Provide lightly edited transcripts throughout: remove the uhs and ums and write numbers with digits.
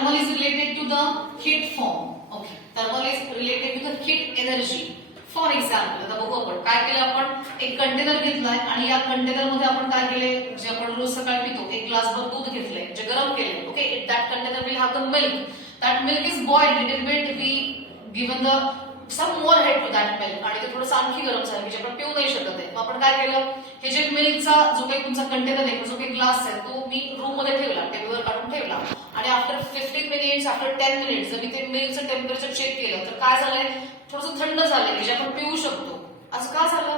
thermal is related to the heat form. Okay, thermal is related to the heat energy. For example आता बघू आपण काय केलं. आपण एक कंटेनर घेतलाय आणि या कंटेनर मध्ये आपण काय केले, जे आपण रोज सकाळी पितो, एक ग्लासभर दूध घेतलंय, जे गरम केले. Okay, that container will have the milk. That milk is boiled little bit, we given the some more heat to that milk, आणि ते थोडंसं आणखी गरम झालं म्हणजे आपण पिऊ नाही शकत आहे. मग आपण काय केलं, हे जे मिल्कचा जो काही तुमचा कंटेनर आहे, जो काही ग्लास आहे, तो मी रूम मध्ये ठेवला, टेबलवर काढून ठेवला, आणि आफ्टर 15 मिनिट्स आफ्टर 10 मिनिट्स जर मी ते मिल्कचं टेम्परेचर चेक केलं तर काय झालंय, थोडंसं थंड झालंय, जे आपण पिऊ शकतो. असं का झालं?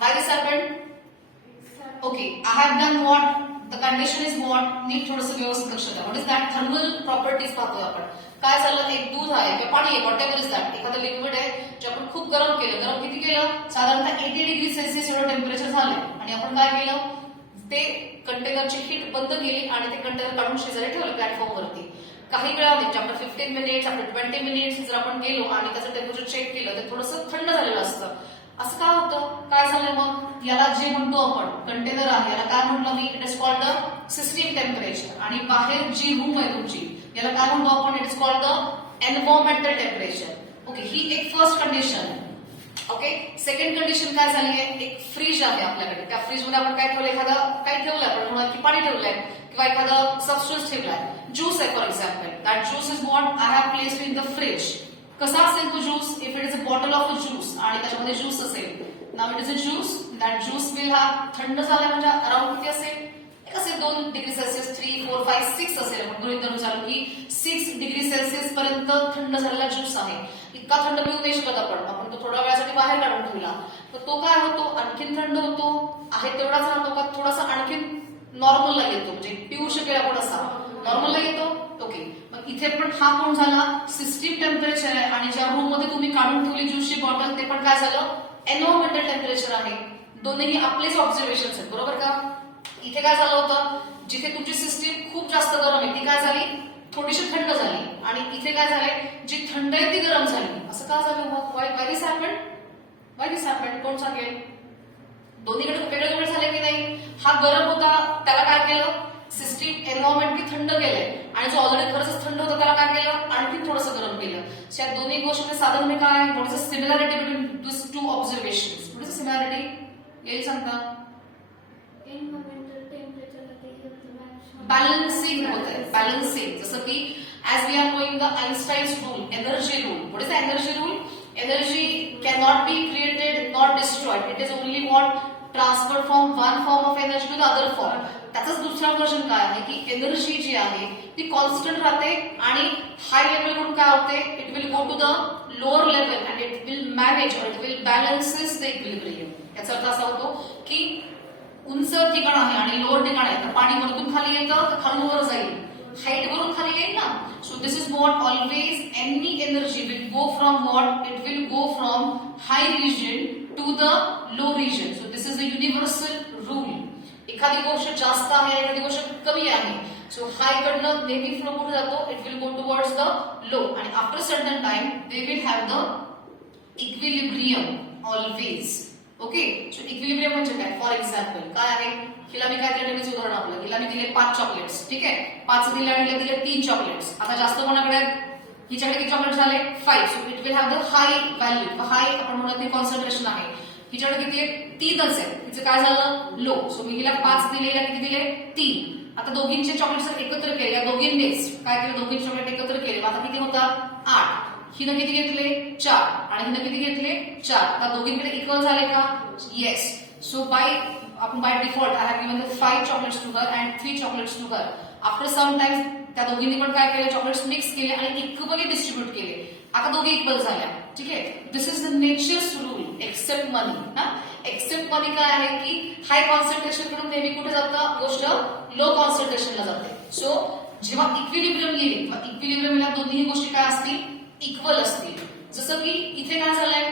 Why this happened? Okay, I have done what? The condition is what? नीट थोडंसं व्यवस्थित लक्ष द्या. What is that? Thermal properties पाहतोय आपण. काय झालं, एक दूध आहे किंवा पाणी आहे, व्हॉटएव्हर इज दॅट, एखादं लिक्विड आहे जे आपण खूप गरम केलं. गरम किती केलं? साधारणतः 80 डिग्री सेल्सिअस एवढं टेम्परेचर झालंय, आणि आपण काय केलं, ते कंटेनरची हीट बंद केली आणि ते कंटेनर काढून शेजारी ठेवलं प्लॅटफॉर्म वरती. काही वेळामध्ये आफ्टर 15 मिनिट्स आफ्टर 20 मिनिट्स जर आपण गेलो आणि त्याचं टेम्परेचर चेक केलं तर थोडंसं थंड झालेलं असतं. असं का होतं? काय झालं मग, याला जे म्हणतो आपण कंटेनर आहे, याला काय म्हटलं मी, it is called the system temperature. आणि बाहेर जी रूम आहे तुमची, याला काय म्हणतो आपण, it is called the environmental temperature. Okay, ही एक first condition. Okay, second condition काय झाली आहे, एक फ्रीज आहे आपल्याकडे. त्या फ्रीज मध्ये आपण काय ठेवलं, एखादं काय ठेवलंय आपण, म्हणून की पाणी ठेवलंय किंवा एखादं सबस्टन्स ठेवलाय, ज्यूस आहे for example. That juice is what I have placed in the fridge. कसा असेल तो juice, if it is a bottle of a juice आणि त्याच्यामध्ये ज्यूस असेल, नाव it is a juice, that juice will have थंड झाला म्हणजे अराउंड किती असेल, एक असेल 2 डिग्री सेल्सिअस, 3, 4, 5, 6 असेल. आपण गृहीत धरून चालू की 6 डिग्री सेल्सिअस पर्यंत थंड झालेला ज्यूस आहे. इतका थंड पिऊ नाही शकत आपण तो थोड्या वेळासाठी बाहेर काढून ठेवला तर तो काय होतो, आणखीन थंड होतो, आहे तेवढाच राहतो का, थोडासा आणखीन नॉर्मलला येतो, म्हणजे पिऊ शकेल आपण असा नॉर्मलला येतो. ओके, मग इथे पण हा कोण झाला, सिस्टीम टेम्परेचर आहे, आणि ज्या रूम मध्ये तुम्ही काढून ठेवली ज्यूसची बॉटल, ते पण काय झालं, एन्व्हायरमेंटल टेम्परेचर आहे. दोन्ही आपलेच ऑब्झर्वेशन आहेत, बरोबर का. इथे काय झालं होतं, जिथे तुमची सिस्टीम खूप जास्त गरम आहे ती काय झाली, थोडीशी थंड झाली, आणि इथे काय झालंय, जी थंड आहे ती गरम झाली. असं का झालं मग, why this happened, why this happened, कोण सांगेल. दोन्हीकडे वेगळे वेगळे झाले की नाही. हा गरम होता, त्याला काय केलं, सिस्टीम एन्व्हायरमेंट थंड केलंय, आणि जो ऑलरेडी खरंच थंड होता त्याला काय केलं, आणखी थोडंसं गरम केलं. या दोन्ही गोष्टी साधारण काय, what is the similarity between this two observations, what is the similarity, येईल सांगता. बॅलन्सिंग होत आहे, बॅलन्सिंग. जसं की as we are knowing the Einstein's rule, energy rule. What is the energy rule, energy can not be created not destroyed, it is only what transfer from one form of energy to the other form. त्याचंच दुसरा version काय आहे की energy जी आहे ती constant राहते, आणि हाय लेवलवरून काय होते, it will go to the lower level and it will manage और it will balances the equilibrium. याचा अर्थ असा होतो की उंच ठिकाण आहे आणि लोअर ठिकाण आहे, तर पाणी वरतून खाली येतं तर खालून वर जाईल, हाईट वरून खाली येईल ना. So this is what always any energy will go from what, it will go from high region to the low region. So this is the universal rule. एखादी गोष्ट जास्त आहे, एखादी गोष्ट कमी आहे, सो हाय कडनं नेहमी फ्लो कुठे जातो, it will go towards the low, आणि after certain time they will have the equilibrium always. Okay, so equilibrium म्हणजे काय, फॉर एक्झाम्पल काय आहे, हिला मी काय दिलं, नेहमीच उदाहरण आपलं, हिला मी दिले 5 चॉकलेट्स, ठीक आहे, 5 दिले आणि हिला दिले 3 चॉकलेट्स. आता जास्त कोणाकडे आहेत, हिच्याकडे किती चॉकलेट झाले, 5. So it will have the high value, high आपण म्हणत ते कॉन्सन्ट्रेशन आहे. हिच्याकडे किती आहे, 3च आहे, हिचं काय झालं, लो. सो मी हिला 5 दिले, हिला किती दिले, 3. आता दोघींचे चॉकलेट्स एकत्र केले, या दोघींनीच काय केलं, दोघींचे चॉकलेट एकत्र केले, आता किती होतात, 8. हिनं किती घेतले, 4, आणि हिनं किती घेतले, 4. आता दोघींकडे इक्वल झाले का, yes. So by default I have given the 5 chocolates to her and 3 chocolates to her. After some times त्या दोघींनी पण काय केलं, चॉकलेट्स मिक्स केले आणि इक्वली डिस्ट्रीब्यूट केले. आता दोघी इक्वल झाल्या, ठीक आहे. This is the nature's rule except money. Except money काय आहे की हाय कॉन्सन्ट्रेशन कडून नेहमी कुठे जातं, गोष्ट लो कॉन्सन्ट्रेशनला जाते. सो जेव्हा इक्विलिब्रियम येईल, इक्विलिब्रियमला दोन्ही गोष्टी काय असतील, इक्वल असतील. जसं की इथे काय झालंय,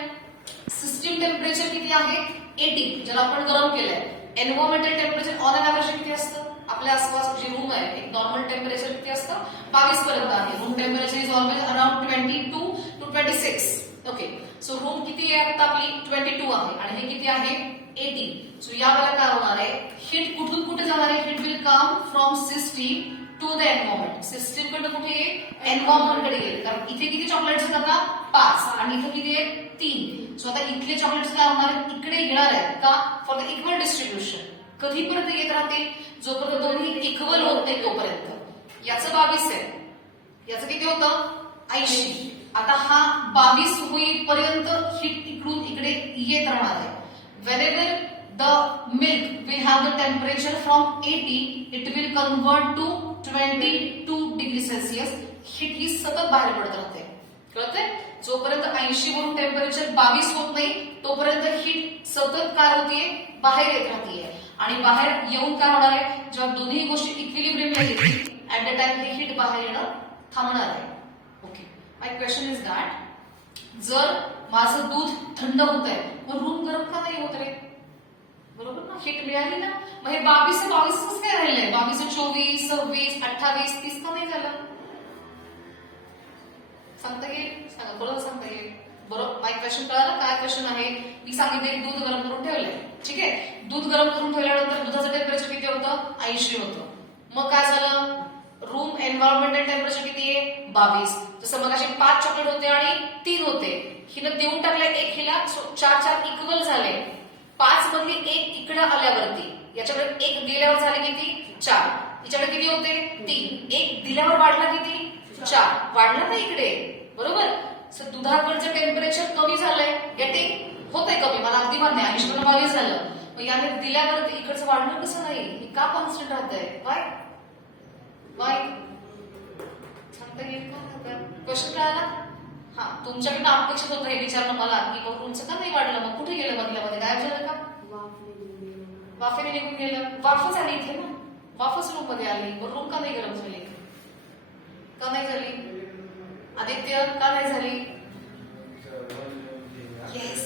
सिस्टीम टेम्परेचर किती आहे, 80, ज्याला आपण गरम केलंय. Environmental temperature on an average किती असतं, आपल्या आसपास जी रूम आहे एक नॉर्मल टेम्परेचर किती असतं, 22 पर्यंत आहे. Room temperature is always around 22 to 26. Okay, so room किती आहे आता आपली, 22 आहे, आणि हे किती आहे, 80. सो यावेळेला काय होणार आहे, हीट कुठून कुठे जाणार आहे, heat will come from system to the environment. System कडे कुठे येईल? एन्व्हायरमेंट कडे येईल. कारण इथे किती चॉकलेट्स आहेत आता? 5 आणि इथे किती आहेत? 3. सो आता इथले चॉकलेट्स काय होणार आहेत? इकडे येणार आहेत का? For the equal distribution. कधीपर्यंत येत राहतील? जोपर्यंत दोन्ही इक्वल होत नाही तोपर्यंत. याचं 22 आहे, याचं किती होतं? 80. आता हा 22 होईपर्यंत हिट इकडून इकडे येत राहणार आहे. Whenever the milk will have the temperature from 80, it will convert to 22 degrees Celsius. Heat ही सतत बाहेर पडत राहते. कळतंय? जोपर्यंत 80 वरून टेम्परेचर 22 होत नाही तोपर्यंत हीट सतत काय होतीये? बाहेर येत राहतीये. आणि बाहेर येऊन काय होणार आहे? जेव्हा दोन्ही गोष्टी इक्विलिब्रियमला येतील ऍट द टाइम हे हीट बाहेर येणं थांबणार आहे. Okay, my question is that जर माझं दूध थंड होत आहे मग रूम गरम का नाही होत रे? बरोबर ना, हीट मिळाली ना. मग हे 22 से 22 कसं काय राहिलंय? 22 से 24, 26, 28, 30 का नाही झालं? सांगता येईल? सांगा, बरोबर सांगता येईल. बरोबर, माय क्वेश्चन कळालं काय क्वेश्चन आहे? मी सांगितले दूध गरम करून ठेवलंय. ठीक आहे, दूध गरम करून ठेवल्यानंतर दुधाचं टेम्परेचर किती होतं? 80 होतं. मग काय झालं? रूम एन्व्हायरमेंटल टेम्परेचर किती आहे? 22. जसं मग असे 5 चॉकलेट होते आणि 3 होते. हिनं देऊन टाकले 1 हिला, 4 इक्वल झाले. 5 मधली 1 इकडे आल्यावरती याच्याकडे 1 दिल्यावर झाले किती? 4. हिच्याकडे किती होते? 3. 1 दिल्यावर वाढला किती? 4. वाढला ना इकडे, बरोबर. सो दुधाकडचं टेम्परेचर कमी झालंय. गेटिंग? होतंय कमी, मला अगदी मान्य आहे. 22 झालं. मग याने दिल्यावर इकडचं वाढणं कसं नाही? हे का कॉन्स्टंट राहतंय? वाय सांगता येईल का? क्वेश्चन काय आला? हा, तुमच्याकडनं अपेक्षित होतं हे विचारणं मला की मग तुमचं का नाही वाढलं? मग कुठे गेलं? मधल्यामध्ये गायब झालं का? वाफेने निघून गेलं. वाफच आली इथे ना, वाफच रूम मध्ये आली. मग रूम का नाही गरम झाली? का नाही झाली? आदित्य का नाही झाली? Yes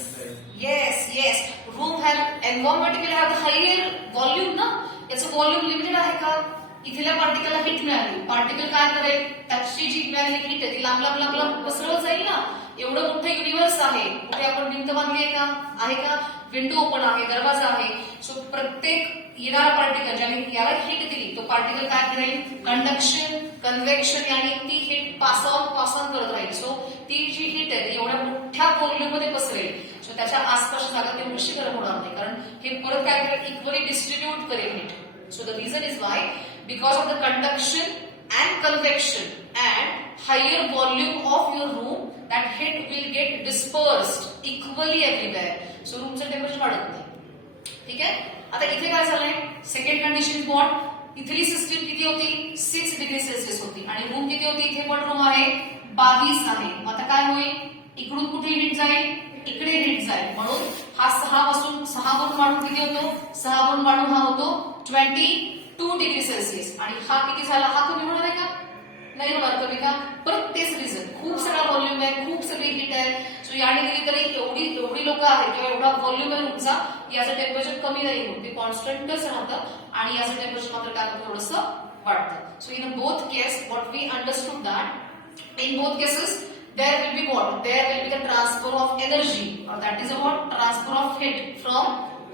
yes yes, room have environment will have the higher volume ना. याचं व्हॉल्यूम लिमिटेड आहे का? इथल्या पार्टिकलला हिट मिळाली, पार्टिकल काय करेल? त्याची जी मिळाली हिट आहे ती लांब लांब लांब लांब पसरवत जाईल ना. एवढं मोठं युनिव्हर्स आहे. कुठे आपण भिंत बांधली आहे का? आहे का? विंडो ओपन आहे, दरवाजा आहे. सो प्रत्येक येणारा पार्टिकल ज्याने याला हिट दिली तो पार्टिकल काय करेल? कंडक्शन, कन्व्हेक्शन आणि ती हिट पास ऑन करत राहील. सो ती जी हिट आहे एवढ्या मोठ्या व्हॉल्यूम मध्ये पसरेल. सो त्याच्या आसपासची जागा ती कशी गरम होणार नाही, कारण हे परत काय करेल? इक्वली डिस्ट्रीब्यूट करेल hit. So the reason is why, because of the conduction and convection and higher volume of your room, that heat will get dispersed equally everywhere. So room चं टेम्परेचर वाढत नाही. ठीक आहे, आता इथे काय झालंय? Second condition point. इथली सिस्टीम किती होती? 6 डिग्री सेल्सिअस होती आणि रूम किती होती? इथे पण रूम आहे 22 आहे. मग आता काय होईल? इकडून कुठे हिट जाईल? इकडे हिट जाईल. म्हणून हा 6 पासून 6 गुण वाढून किती होतो? 6 गुण वाढून हा होतो 22 डिग्री सेल्सिअस. आणि हा किती झाला? हा कमी होणार आहे का? नाही होणार कमी का? परत तेच रिझन, खूप सगळा व्हॉल्यूम आहे, खूप सगळी हिट आहे. सो याने दिली तरी एवढी लोक आहेत किंवा एवढा व्हॉल्यूम आहे रूमचा, याचं टेम्परेचर कमी नाही होत, ते कॉन्स्टंटच राहतं आणि याचं टेम्परेचर मात्र काय होतं? थोडंसं वाढतं. So in both case what we understood that in both cases there will be what? There will be the transfer of energy, or that is about transfer of heat from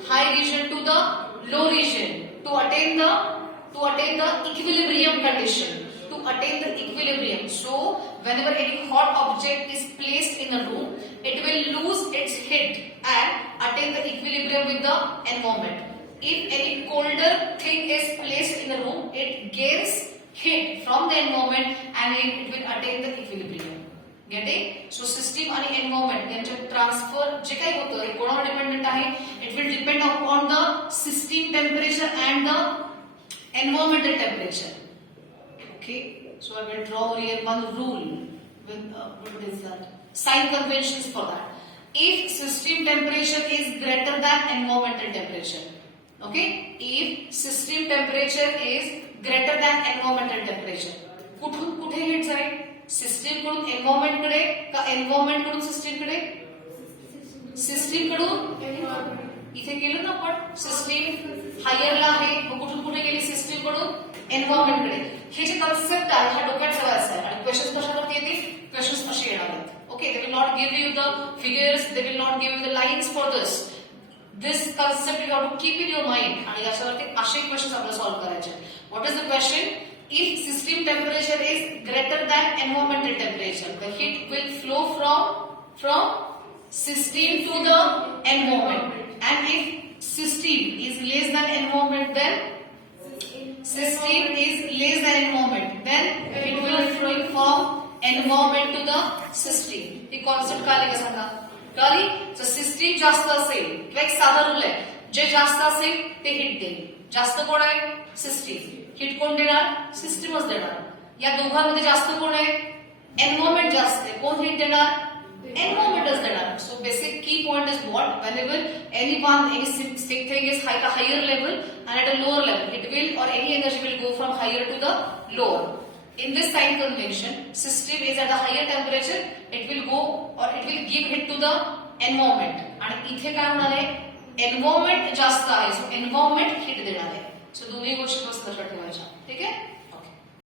high region to the low region to attain the equilibrium condition. To attain the equilibrium. So whenever any hot object is placed in a room, it will lose its heat and attain the equilibrium with the environment. If any colder thing is placed in a room, it gains heat from the environment and it will attain the equilibrium. Getting? So system आणि environment यांचे transfer जे काही होतं हे कोणावर dependent आहे? It will depend upon the system temperature and the environmental temperature. Okay, so I will draw here one rule with what is that? Sign conventions for that. If system temperature is greater than environmental temperature, okay? If system temperature is greater than environmental temperature, कुठून कुठे hit जाईल? System कडून environment कडे का environment कडून system कडे? System कडून. इथे गेलो ना आपण, सिस्टीम हायरला आहे, मग कुठून कुठे गेली? सिस्टीम कडून एन्व्हायरमेंट कडे. हे जे कन्सेप्ट आहे हा डोक्यात ठेवायचा आहे आणि क्वेश्चन कशावरती येतील? क्वेश्चन्स असे येणार आहेत. Okay, they will not give you the figures, they will not give you the lines for this concept you have to keep in your mind आणि याच्यावरती असे क्वेश्चन्स आपल्याला सॉल्व्ह करायचे. What is the question? if system temperature is greater than environmental temperature, the heat will flow from system to the environment, and if system is less than environment, then system is less than environment, then it will flow from environment to the system. He concept कळली का सांगा? कळली? जर system जास्त असेल किंवा एक साधा रूल आहे, जे जास्त असेल ते हिट देईल. जास्त कोण आहे? सिस्टीम. हिट कोण देणार? सिस्टीमच देणार. या दोघांमध्ये जास्त कोण आहे? एन्व्हायरमेंट जास्त आहे. कोण हिट देणार? एन्व्हायरमेंटच देणार. सो बेसिक की point is what? whenever any thing is at a higher level and at a lower level, it will, or any energy will go from higher to the lower. In this sign convention, system is at a higher temperature, it will go or it will give hit to the environment. आणि इथे काय होणार आहे? Environment जास्त आहे, so environment hit देणार आहे. So दोन्ही गोष्टी लक्षात ठेवायच्या. ठीक आहे.